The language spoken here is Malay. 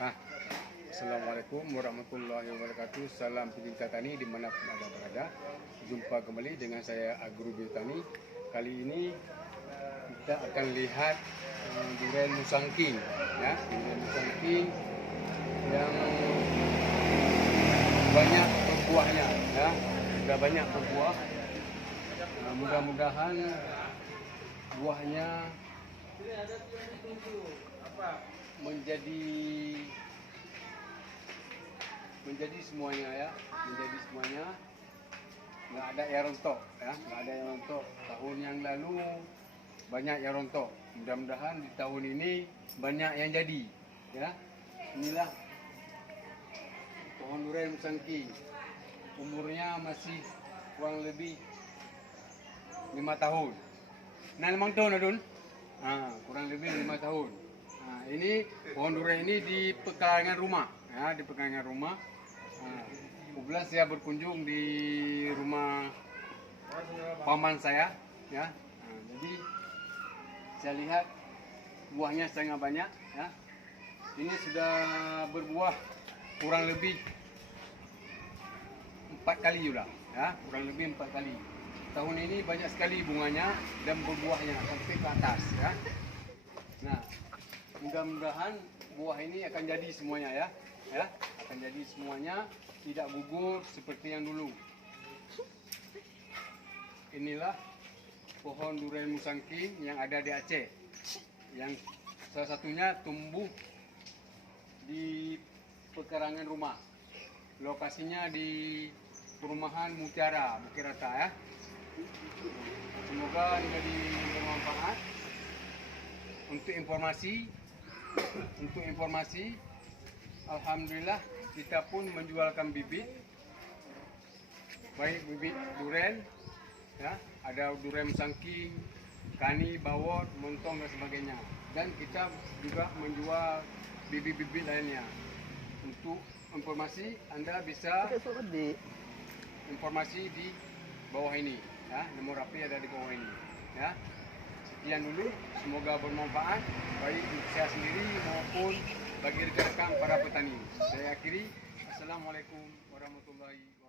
Ah, Assalamualaikum warahmatullahi wabarakatuh. Salam pecinta tani dimanapun Anda berada. Jumpa kembali dengan saya Agrobio Tani. Kali ini kita akan lihat durian musangking, ya, durian musangking yang banyak berbuahnya, ya, sudah banyak berbuah. Mudah-mudahan buahnya menjadi semuanya, ya, menjadi semuanya, nggak ada yang rontok, ya, nggak ada yang rontok. Tahun yang lalu banyak yang rontok, mudah-mudahan di tahun ini banyak yang jadi, ya. Inilah pohon durian musangking, umurnya masih kurang lebih 5 tahun. Nah, 5 tahun, Adun. Kurang lebih 5 tahun. Nah, ini pohon durian ini di pekarangan rumah, ya, di pekarangan rumah. Kebetulan saya berkunjung di rumah paman saya, ya. Jadi saya lihat buahnya sangat banyak, ya. Ini sudah berbuah kurang lebih 4 kali juga, ya, kurang lebih 4 kali. Tahun ini banyak sekali bunganya dan berbuahnya sampai ke atas, ya. Nah, mudah-mudahan buah ini akan jadi semuanya, ya, akan jadi semuanya, tidak gugur seperti yang dulu. Inilah pohon durian musangking yang ada di Aceh, yang salah satunya tumbuh di pekarangan rumah. Lokasinya di perumahan Mutiara, Bukit Rata, ya. Semoga menjadi bermanfaat. Untuk informasi, alhamdulillah kita pun menjualkan bibit, baik bibit durian, ya, ada durian musangking, kani, bawor, montong dan sebagainya. Dan kita juga menjual bibit-bibit lainnya. Untuk informasi, Anda bisa informasi di bawah ini, ya, nomor HP ada di bawah ini, ya. Sekian dulu, semoga bermanfaat baik untuk saya sendiri maupun bagi rekan-rekan para petani. Saya akhiri, Assalamualaikum warahmatullahi wabarakatuh.